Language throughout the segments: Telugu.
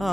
బలమే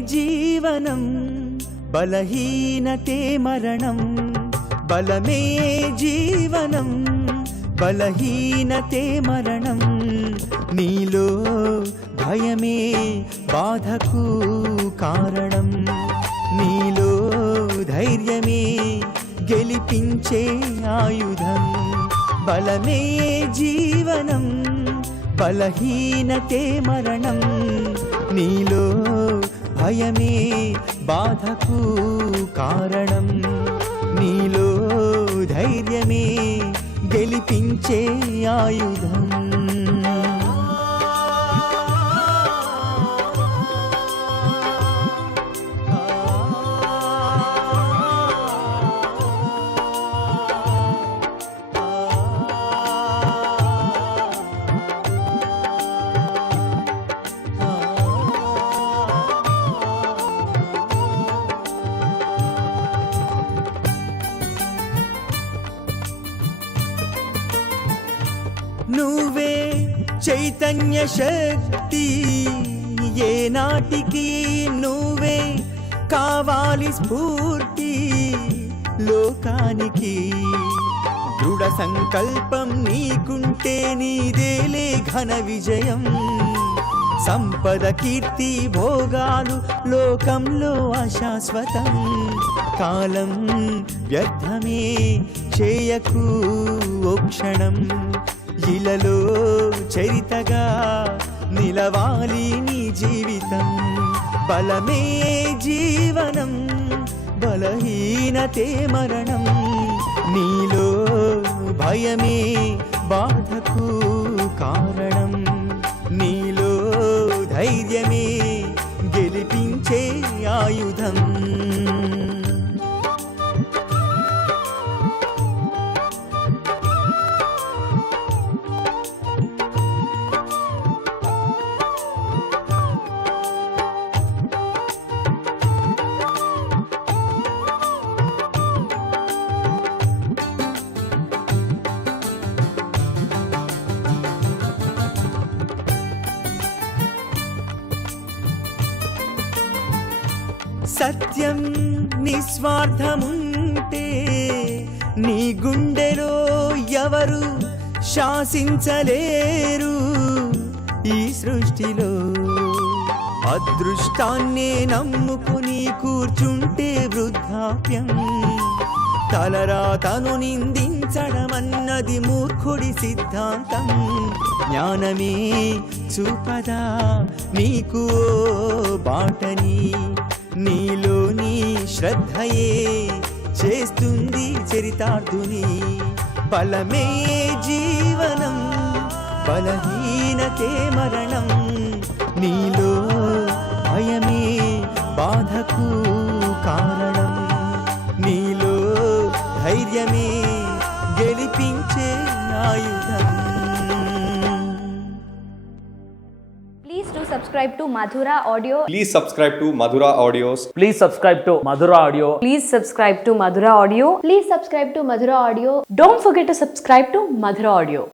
జీవనం బలహీనతే మరణం. బలమే జీవనం బలహీనతే మరణం. నీలో భయమే బాధకు కారణం. నీలో ధైర్యమే గెలిపించే ఆయుధం. బలమే జీవనం బలహీనతే మరణం. నీలో భయమే బాధకు కారణం. నీలో ధైర్యమే గెలిపించే ఆయుధం. నువ్వే చైతన్య శక్తి, ఏ నాటికి నువ్వే కావాలి స్ఫూర్తి లోకానికి. దృఢ సంకల్పం నీకుంటే నీదేలే ఘన విజయం. సంపద కీర్తి భోగాలు లోకంలో అశాశ్వతం. కాలం వ్యర్థమే చేయకు ఓ క్షణం. ఇలలో చరితగా నిలవాలి నీ జీవితం. బలమే జీవనం బలహీనతే మరణం. నీలో భయమే బాధకు కారణం. నీలో ధైర్యమే గెలిపించే ఆయుధం. సత్యం నిస్వార్థముంటే నీ గుండెలో ఎవరు శాసించలేరు ఈ సృష్టిలో. అదృష్టాన్నే నమ్ముకుని కూర్చుంటే వృద్ధాప్యం. తలరాతను నిందించడమన్నది మూర్ఖుడి సిద్ధాంతం. జ్ఞానమే చూపదా నీకు బాటని. నీలోని శ్రద్ధయే చేస్తుంది చరితార్థుని. బలమే జీవనం బలహీనతే మరణం. నీలో భయమే బాధకు కారణం. నీలో ధైర్యమే గెలిపించే ఆయుధం. Please do subscribe to Madhura Audio. Please subscribe to Madhura Audios. Please subscribe to Madhura Audio. Please subscribe to Madhura Audio. Please subscribe to Madhura Audio. Don't forget to subscribe to Madhura Audio.